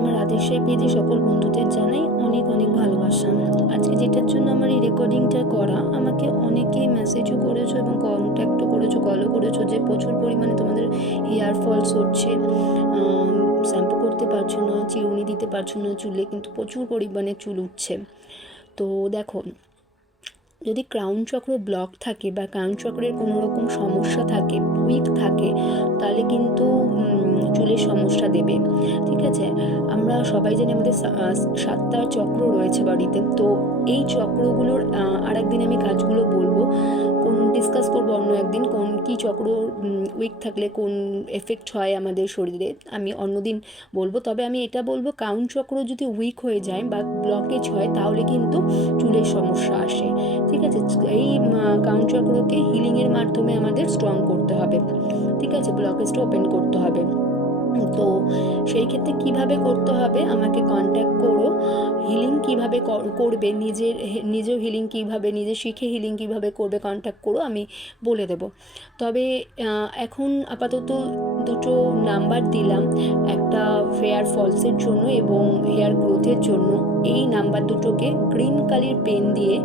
আমার রাধেশ্যাম পেজে সকল বন্ধুদের জানাই অনেক অনেক ভালোবাসা। আজকে যেটার জন্য আমার এই রেকর্ডিংটা করা, আমাকে অনেকেই মেসেজও করেছো এবং কন্ট্যাক্টও করেছো, কলও করেছো যে প্রচুর পরিমাণে তোমাদের হেয়ার ফলস হচ্ছে, শ্যাম্পু করতে পারছো না, চিরুনি দিতে পারছো না চুলে, কিন্তু প্রচুর পরিমাণে চুল উঠছে। তো দেখো, যদি ক্রাউন চক্র ব্লক থাকে বা ক্রাউন চক্রের কোনো রকম সমস্যা থাকে, উইক থাকে, তাহলে কিন্তু চুলের সমস্যা দেবে। ঠিক আছে, আমরা সবাই জানি আমাদের 7টা চক্র রয়েছে বাড়িতে। তো এই চক্রগুলোর আর একদিন আমি কাজগুলো বলবো, ডিসকাস করবো অন্য একদিন, কোন কী চক্র উইক থাকলে কোন এফেক্ট হয় আমাদের শরীরে, আমি অন্যদিন বলবো। তবে আমি এটা বলবো, ক্রাউন চক্র যদি উইক হয়ে যায় বা ব্লকেজ হয় তাহলে কিন্তু চুলের সমস্যা আসে। ঠিক আছে, এই ক্রাউন চক্রকে হিলিংয়ের মাধ্যমে আমাদের স্ট্রং করতে হবে। ঠিক আছে, ব্লকেজটা ওপেন করতে হবে। তো সেই ক্ষেত্রে কিভাবে করতে হবে আমাকে কন্ট্যাক্ট করো। হিলিং কিভাবে করবে, নিজের হিলিং কিভাবে, নিজে শিখে হিলিং কিভাবে করবে, কন্ট্যাক্ট করো, আমি বলে দেব। তবে এখন আপাতত দুটো নাম্বার দিলাম, একটা হেয়ার ফলসের জন্য এবং হেয়ার গ্রোথের জন্য। এই নাম্বার দুটোকে গ্রিন কালার পেন দিয়ে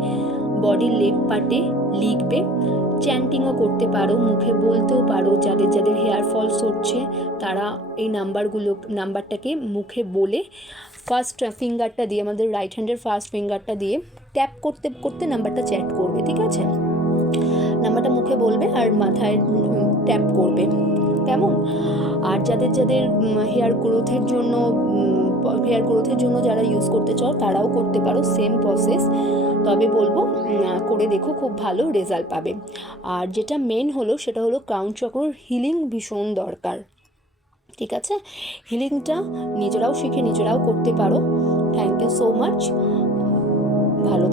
বডির লেগ পার্টে লিখবে, চ্যান্টিংও করতে পারো, মুখে বলতেও পারো। যাদের যাদের হেয়ার ফলস হচ্ছে তারা এই নাম্বারটাকে মুখে বলে ফার্স্ট ফিঙ্গারটা দিয়ে, আমাদের রাইট হ্যান্ডের ফার্স্ট ফিঙ্গারটা দিয়ে ট্যাপ করতে করতে নাম্বারটা চ্যাট করবে। ঠিক আছে, নাম্বারটা মুখে বলবে আর মাথায় ট্যাপ করবে, কেমন? আর যাদের যাদের হেয়ার গ্রোথের জন্য যারা ইউজ করতে চাও তারাও করতে পারো, সেম প্রসেস। তবে বলবো করে দেখো, খুব ভালো রেজাল্ট পাবে। আর যেটা মেন হলো সেটা হলো ক্রাউন চক্রর হিলিং ভীষণ দরকার। ঠিক আছে, হিলিংটা নিজেরাও শিখে নিজেরাও করতে পারো। থ্যাংক ইউ সো মাচ, ভালো।